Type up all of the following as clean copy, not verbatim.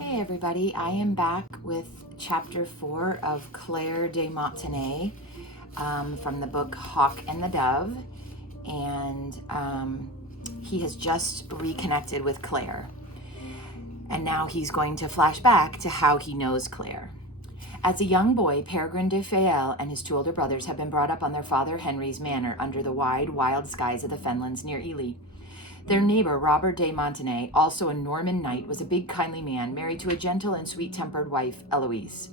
Hey everybody, I am back with chapter 4 of Claire de Montenay from the book Hawk and the Dove. And he has just reconnected with Claire. And now he's going to flash back to how he knows Claire. As a young boy, Peregrine de Fael and his two older brothers have been brought up on their father Henry's manor under the wide, wild skies of the fenlands near Ely. Their neighbor, Robert de Montenay, also a Norman knight, was a big, kindly man, married to a gentle and sweet-tempered wife, Eloise.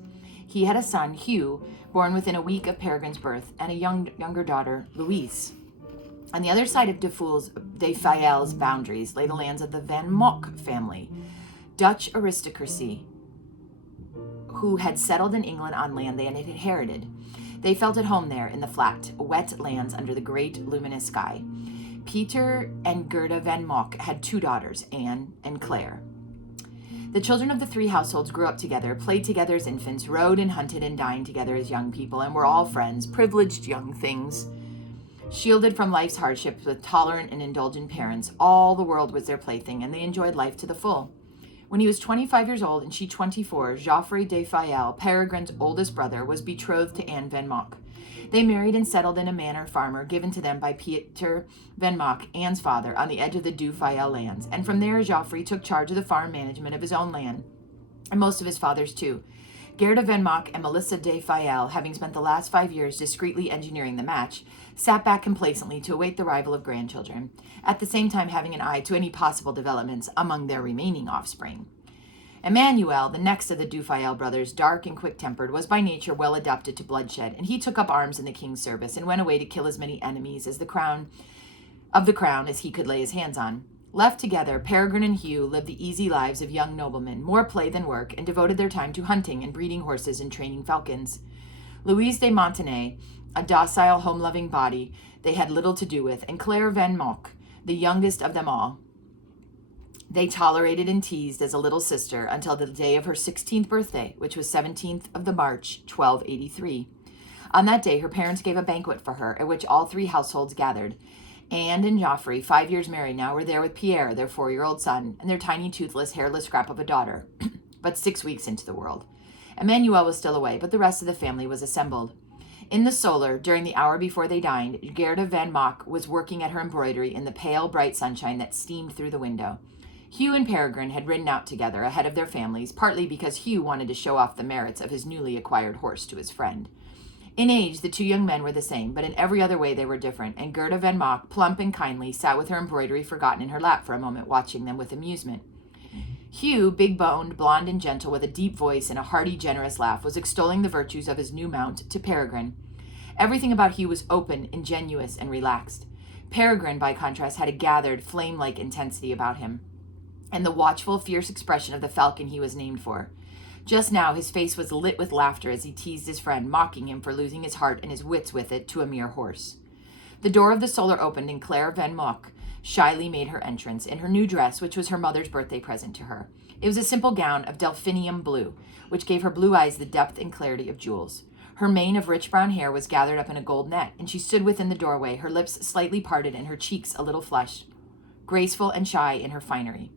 He had a son, Hugh, born within a week of Peregrine's birth, and a younger daughter, Louise. On the other side of de Fael's boundaries lay the lands of the Van Mock family, Dutch aristocracy, who had settled in England on land they had inherited. They felt at home there in the flat, wet lands under the great luminous sky. Peter and Gerda Van Mock had two daughters, Anne and Claire. The children of the three households grew up together, played together as infants, rode and hunted and dined together as young people, and were all friends, privileged young things, shielded from life's hardships with tolerant and indulgent parents. All the world was their plaything, and they enjoyed life to the full. When he was 25 years old and she 24, Geoffrey de Fael, Peregrine's oldest brother, was betrothed to Anne Van Mock. They married and settled in a manor farmer given to them by Peter Van Mock, Anne's father, on the edge of the Du Fael lands. And from there, Geoffrey took charge of the farm management of his own land, and most of his father's too. Gerda Van Mock and Melissa de Fael, having spent the last 5 years discreetly engineering the match, sat back complacently to await the arrival of grandchildren, at the same time having an eye to any possible developments among their remaining offspring. Emmanuel, the next of the Du Fael brothers, dark and quick-tempered, was by nature well adapted to bloodshed, and he took up arms in the king's service and went away to kill as many enemies as the crown as he could lay his hands on. Left together, Peregrine and Hugh lived the easy lives of young noblemen, more play than work, and devoted their time to hunting and breeding horses and training falcons. Louise de Montenay, a docile, home-loving body, they had little to do with, and Claire Van Mock, the youngest of them all, they tolerated and teased as a little sister until the day of her 16th birthday, which was 17th of the March, 1283. On that day, her parents gave a banquet for her, at which all three households gathered. Anne and Geoffrey, 5 years married now, were there with Pierre, their 4-year-old son, and their tiny, toothless, hairless scrap of a daughter, but 6 weeks into the world. Emmanuel was still away, but the rest of the family was assembled. In the solar, during the hour before they dined, Gerda Van Mock was working at her embroidery in the pale, bright sunshine that steamed through the window. Hugh and Peregrine had ridden out together ahead of their families, partly because Hugh wanted to show off the merits of his newly acquired horse to his friend. In age, the two young men were the same, but in every other way they were different, and Gerda Van Mock, plump and kindly, sat with her embroidery forgotten in her lap for a moment, watching them with amusement. Hugh, big-boned, blond and gentle, with a deep voice and a hearty, generous laugh, was extolling the virtues of his new mount to Peregrine. Everything about Hugh was open, ingenuous, and relaxed. Peregrine, by contrast, had a gathered, flame-like intensity about him, and the watchful, fierce expression of the falcon he was named for. Just now his face was lit with laughter as he teased his friend, mocking him for losing his heart and his wits with it to a mere horse. The door of the solar opened, and Claire Van Mock shyly made her entrance, in her new dress, which was her mother's birthday present to her. It was a simple gown of delphinium blue, which gave her blue eyes the depth and clarity of jewels. Her mane of rich brown hair was gathered up in a gold net, and she stood within the doorway, her lips slightly parted and her cheeks a little flushed, graceful and shy in her finery.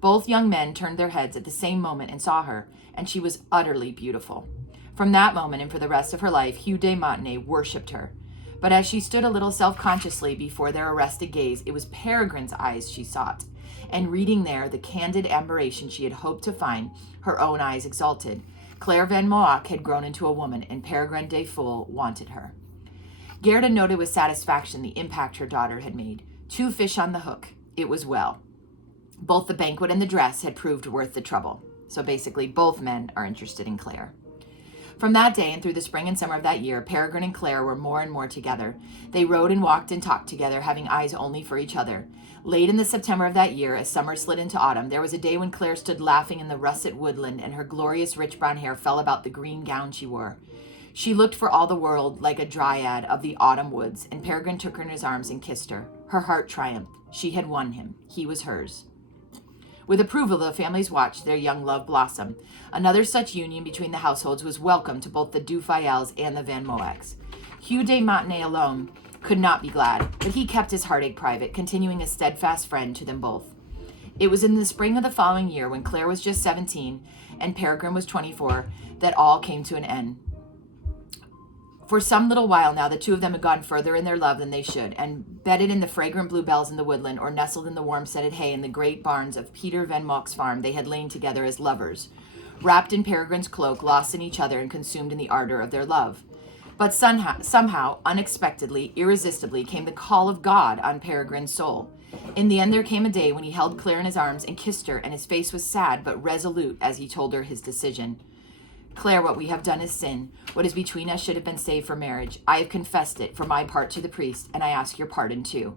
Both young men turned their heads at the same moment and saw her, and she was utterly beautiful. From that moment and for the rest of her life, Hugh de Montenay worshipped her. But as she stood a little self-consciously before their arrested gaze, it was Peregrine's eyes she sought, and reading there the candid admiration she had hoped to find, her own eyes exalted. Claire Van Mock had grown into a woman, and Peregrine de Fael wanted her. Gerda noted with satisfaction the impact her daughter had made. 2 fish on the hook. It was well. Both the banquet and the dress had proved worth the trouble. So basically, both men are interested in Claire. From that day and through the spring and summer of that year, Peregrine and Claire were more and more together. They rode and walked and talked together, having eyes only for each other. Late in the September of that year, as summer slid into autumn, there was a day when Claire stood laughing in the russet woodland, and her glorious rich brown hair fell about the green gown she wore. She looked for all the world like a dryad of the autumn woods, and Peregrine took her in his arms and kissed her. Her heart triumphed. She had won him. He was hers. With approval, the families watched their young love blossom. Another such union between the households was welcome to both the Du Faels and the Van Moaks. Hugh de Montenay alone could not be glad, but he kept his heartache private, continuing a steadfast friend to them both. It was in the spring of the following year, when Claire was just 17 and Peregrine was 24, that all came to an end. For some little while now, the two of them had gone further in their love than they should, and bedded in the fragrant bluebells in the woodland, or nestled in the warm-setted hay in the great barns of Peter Van Mock's farm, they had lain together as lovers, wrapped in Peregrine's cloak, lost in each other and consumed in the ardor of their love. But somehow, unexpectedly, irresistibly, came the call of God on Peregrine's soul. In the end, there came a day when he held Claire in his arms and kissed her, and his face was sad but resolute as he told her his decision. Claire, what we have done is sin. What is between us should have been saved for marriage. I have confessed it, for my part, to the priest, and I ask your pardon too.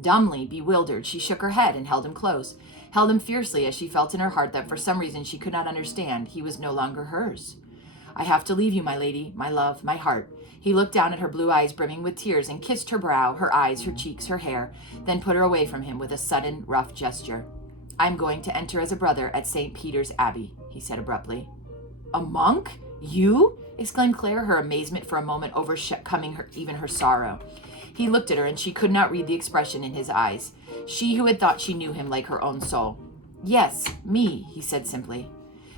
Dumbly, bewildered, she shook her head and held him close, held him fiercely, as she felt in her heart that for some reason she could not understand, he was no longer hers. I have to leave you, my lady, my love, my heart. He looked down at her blue eyes brimming with tears and kissed her brow, her eyes, her cheeks, her hair, then put her away from him with a sudden, rough gesture. I am going to enter as a brother at St. Peter's Abbey, he said abruptly. A monk? You? Exclaimed Claire, her amazement for a moment overcoming even her sorrow. He looked at her, and she could not read the expression in his eyes. She who had thought she knew him like her own soul. Yes, me, he said simply.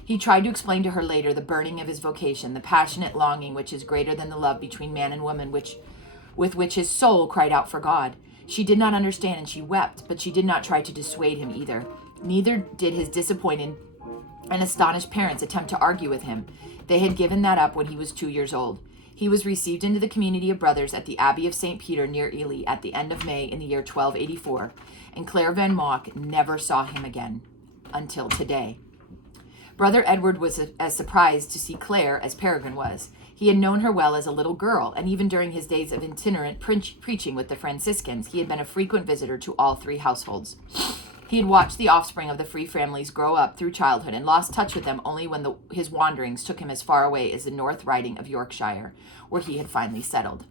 He tried to explain to her later the burning of his vocation, the passionate longing which is greater than the love between man and woman, with which his soul cried out for God. She did not understand, and she wept, but she did not try to dissuade him either. Neither did his disappointed and astonished parents attempt to argue with him. They had given that up when he was 2 years old. He was received into the community of brothers at the Abbey of St. Peter near Ely at the end of May in the year 1284, and Claire Van Mock never saw him again until today. Brother Edward was as surprised to see Claire as Peregrine was. He had known her well as a little girl, and even during his days of itinerant preaching with the Franciscans, he had been a frequent visitor to all three households. He had watched the offspring of the free families grow up through childhood and lost touch with them only when his wanderings took him as far away as the North Riding of Yorkshire, where he had finally settled.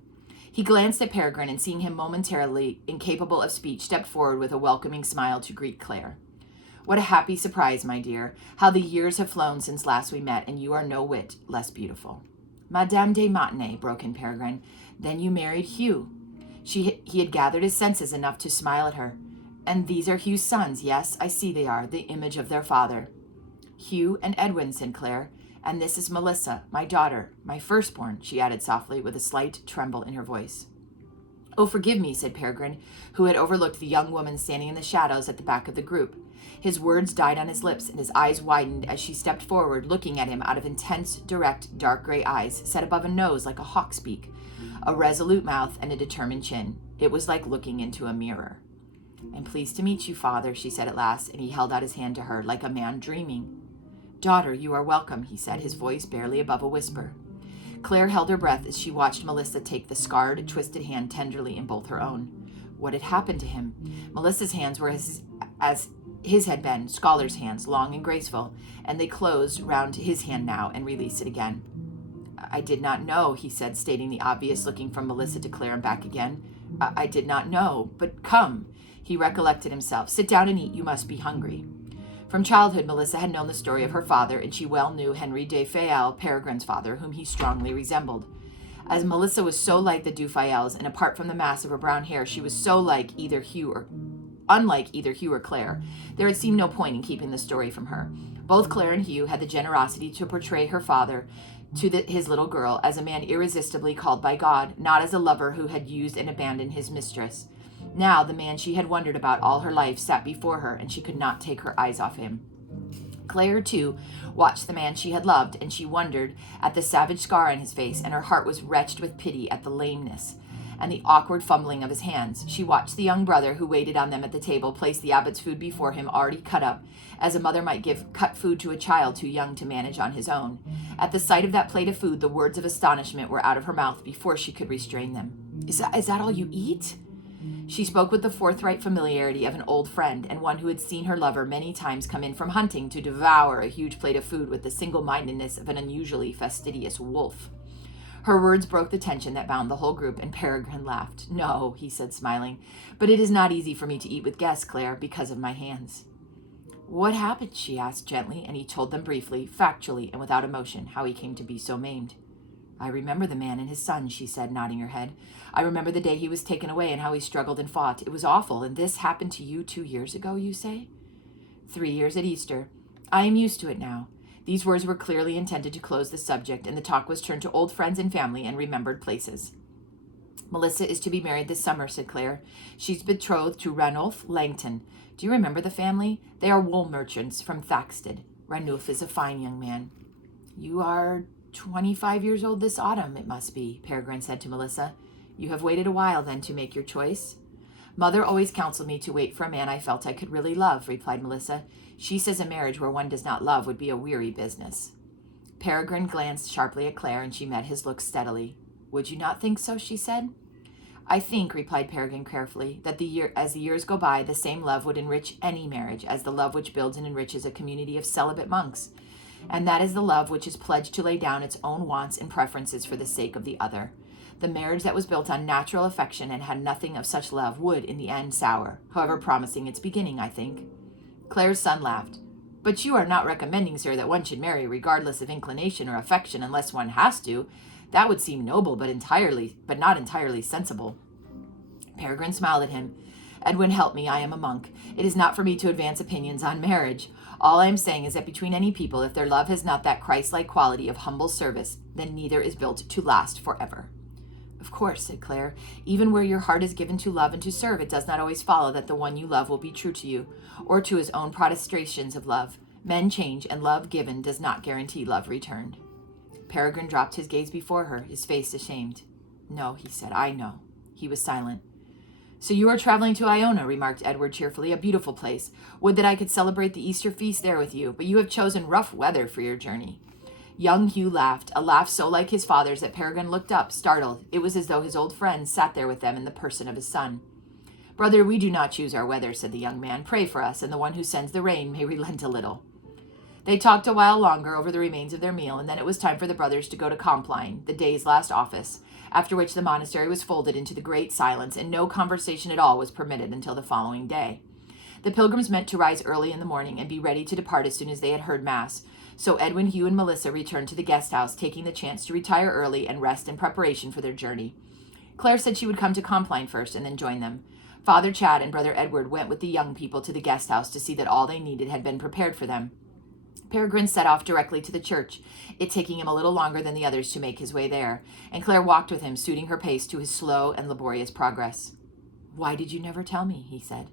He glanced at Peregrine, and seeing him momentarily incapable of speech, stepped forward with a welcoming smile to greet Claire. What a happy surprise, my dear. How the years have flown since last we met, and you are no whit less beautiful. Madame de Montenay, broke in Peregrine. Then you married Hugh. He had gathered his senses enough to smile at her. And these are Hugh's sons, yes, I see they are, the image of their father. Hugh and Edwin, said Claire, and this is Melissa, my daughter, my firstborn, she added softly, with a slight tremble in her voice. Oh, forgive me, said Peregrine, who had overlooked the young woman standing in the shadows at the back of the group. His words died on his lips, and his eyes widened as she stepped forward, looking at him out of intense, direct, dark gray eyes, set above a nose like a hawk's beak, a resolute mouth, and a determined chin. It was like looking into a mirror. I'm pleased to meet you, father, she said at last, and he held out his hand to her like a man dreaming. Daughter, you are welcome, he said, his voice barely above a whisper. Claire held her breath as she watched Melissa take the scarred, twisted hand tenderly in both her own. What had happened to him? Melissa's hands were as his had been, scholar's hands, long and graceful, and they closed round his hand now and released it again. I did not know, he said, stating the obvious, looking from Melissa to Claire and back again. I did not know, but come. He recollected himself. Sit down and eat. You must be hungry. From childhood, Melissa had known the story of her father, and she well knew Henry de Fayal, Peregrine's father, whom he strongly resembled. As Melissa was so like the du Fayals, and apart from the mass of her brown hair, she was so unlike either Hugh or Claire, there had seemed no point in keeping the story from her. Both Claire and Hugh had the generosity to portray her father to his little girl as a man irresistibly called by God, not as a lover who had used and abandoned his mistress. Now the man she had wondered about all her life sat before her, and she could not take her eyes off him. Claire, too, watched the man she had loved, and she wondered at the savage scar on his face, and her heart was wretched with pity at the lameness and the awkward fumbling of his hands. She watched the young brother who waited on them at the table place the abbot's food before him, already cut up, as a mother might give cut food to a child too young to manage on his own. At the sight of that plate of food, the words of astonishment were out of her mouth before she could restrain them. Is that all you eat? She spoke with the forthright familiarity of an old friend, and one who had seen her lover many times come in from hunting to devour a huge plate of food with the single-mindedness of an unusually fastidious wolf. Her words broke the tension that bound the whole group, and Peregrine laughed. No, he said, smiling, but it is not easy for me to eat with guests, Claire, because of my hands. What happened? She asked gently, and he told them briefly, factually, and without emotion, how he came to be so maimed. I remember the man and his son, she said, nodding her head. I remember the day he was taken away and how he struggled and fought. It was awful, and this happened to you 2 years ago, you say? 3 years at Easter. I am used to it now. These words were clearly intended to close the subject, and the talk was turned to old friends and family and remembered places. Melissa is to be married this summer, said Claire. She's betrothed to Ranulph Langton. Do you remember the family? They are wool merchants from Thaxted. Ranulph is a fine young man. You are 25 years old this autumn, it must be, Peregrine said to Melissa. You have waited a while, then, to make your choice? Mother always counseled me to wait for a man I felt I could really love, replied Melissa. She says a marriage where one does not love would be a weary business. Peregrine glanced sharply at Claire, and she met his look steadily. Would you not think so? She said. I think, replied Peregrine carefully, that as the years go by, the same love would enrich any marriage as the love which builds and enriches a community of celibate monks. And that is the love which is pledged to lay down its own wants and preferences for the sake of the other. The marriage that was built on natural affection and had nothing of such love would, in the end, sour, however promising its beginning, I think. Claire's son laughed. But you are not recommending, sir, that one should marry regardless of inclination or affection unless one has to. That would seem noble, but not entirely sensible. Peregrine smiled at him. Edwin, help me, I am a monk. It is not for me to advance opinions on marriage. All I am saying is that between any people, if their love has not that Christ-like quality of humble service, then neither is built to last forever. Of course, said Claire, even where your heart is given to love and to serve, it does not always follow that the one you love will be true to you, or to his own protestations of love. Men change, and love given does not guarantee love returned. Peregrine dropped his gaze before her, his face ashamed. No, he said, I know. He was silent. So you are traveling to Iona, remarked Edward cheerfully, a beautiful place. Would that I could celebrate the Easter feast there with you, but you have chosen rough weather for your journey. Young Hugh laughed, a laugh so like his father's that Peregrine looked up, startled. It was as though his old friend sat there with them in the person of his son. Brother, we do not choose our weather, said the young man. Pray for us, and the one who sends the rain may relent a little. They talked a while longer over the remains of their meal, and then it was time for the brothers to go to Compline, the day's last office, after which the monastery was folded into the great silence, and no conversation at all was permitted until the following day. The pilgrims meant to rise early in the morning and be ready to depart as soon as they had heard Mass, so Edwin, Hugh, and Melissa returned to the guest house, taking the chance to retire early and rest in preparation for their journey. Claire said she would come to Compline first and then join them. Father Chad and Brother Edward went with the young people to the guest house to see that all they needed had been prepared for them. Peregrine set off directly to the church, it taking him a little longer than the others to make his way there, and Claire walked with him, suiting her pace to his slow and laborious progress. Why did you never tell me? He said.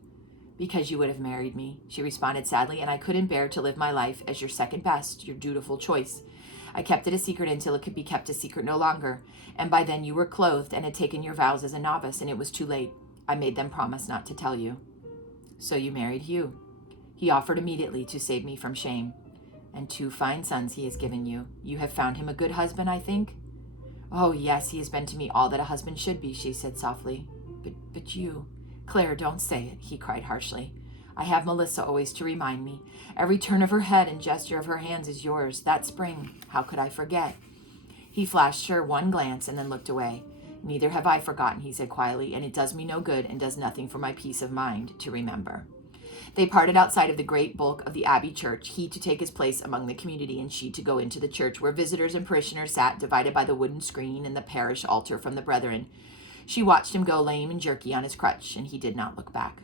Because you would have married me, she responded sadly, and I couldn't bear to live my life as your second best, your dutiful choice. I kept it a secret until it could be kept a secret no longer, and by then you were clothed and had taken your vows as a novice, and it was too late. I made them promise not to tell you. So you married Hugh. He offered immediately to save me from shame. And 2 fine sons he has given you. You have found him a good husband, I think? Oh, yes, he has been to me all that a husband should be, she said softly. But you... Claire, don't say it, he cried harshly. I have Melissa always to remind me. Every turn of her head and gesture of her hands is yours. That spring, how could I forget? He flashed her one glance and then looked away. Neither have I forgotten, he said quietly, and it does me no good and does nothing for my peace of mind to remember. They parted outside of the great bulk of the Abbey church, he to take his place among the community and she to go into the church where visitors and parishioners sat, divided by the wooden screen and the parish altar from the brethren. She watched him go lame and jerky on his crutch, and he did not look back.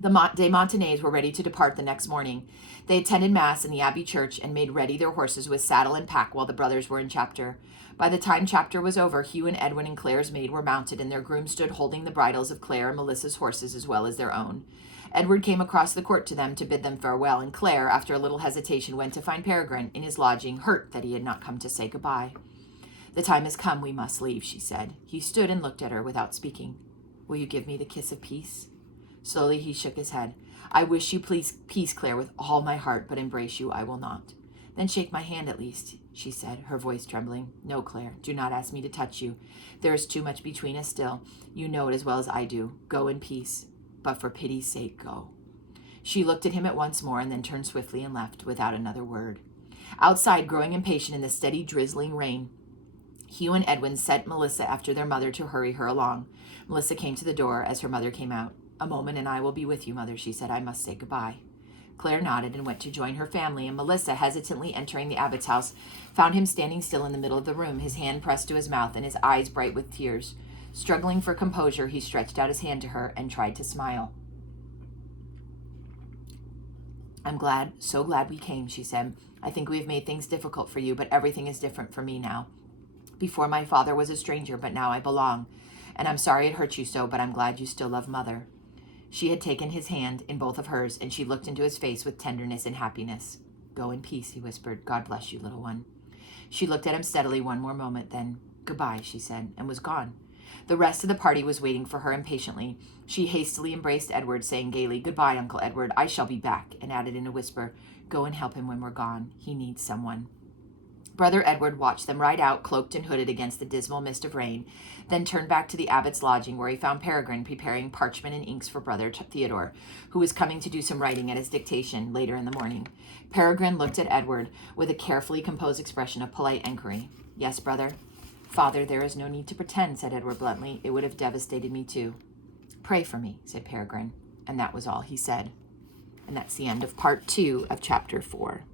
The de Montagnais were ready to depart the next morning. They attended Mass in the Abbey church and made ready their horses with saddle and pack while the brothers were in chapter. By the time chapter was over, Hugh and Edwin and Claire's maid were mounted, and their groom stood holding the bridles of Claire and Melissa's horses as well as their own. Edward came across the court to them to bid them farewell, and Claire, after a little hesitation, went to find Peregrine in his lodging, hurt that he had not come to say goodbye. The time has come, we must leave, she said. He stood and looked at her without speaking. Will you give me the kiss of peace? Slowly he shook his head. I wish you peace, Claire, with all my heart, but embrace you I will not. Then shake my hand at least, she said, her voice trembling. No, Claire, do not ask me to touch you. There is too much between us still. You know it as well as I do. Go in peace. But for pity's sake, go. She looked at him at once more and then turned swiftly and left without another word. Outside, growing impatient in the steady drizzling rain, Hugh and Edwin sent Melissa after their mother to hurry her along. Melissa came to the door as her mother came out. A moment and I will be with you, mother, she said. I must say goodbye. Claire nodded and went to join her family, and Melissa, hesitantly entering the abbot's house, found him standing still in the middle of the room, his hand pressed to his mouth and his eyes bright with tears. Struggling for composure, he stretched out his hand to her and tried to smile. I'm glad, so glad we came, she said. I think we've made things difficult for you, but everything is different for me now. Before my father was a stranger, but now I belong. And I'm sorry it hurt you so, but I'm glad you still love Mother. She had taken his hand in both of hers, and she looked into his face with tenderness and happiness. Go in peace, he whispered. God bless you, little one. She looked at him steadily one more moment, then, goodbye, she said, and was gone. The rest of the party was waiting for her impatiently. She hastily embraced Edward, saying gaily, Goodbye, Uncle Edward. I shall be back, and added in a whisper, Go and help him when we're gone. He needs someone. Brother Edward watched them ride out, cloaked and hooded against the dismal mist of rain, then turned back to the abbot's lodging, where he found Peregrine preparing parchment and inks for Brother Theodore, who was coming to do some writing at his dictation later in the morning. Peregrine looked at Edward with a carefully composed expression of polite inquiry. Yes, brother? Father, there is no need to pretend, said Edward bluntly. It would have devastated me too. Pray for me, said Peregrine. And that was all he said. And that's the end of part 2 of chapter 4.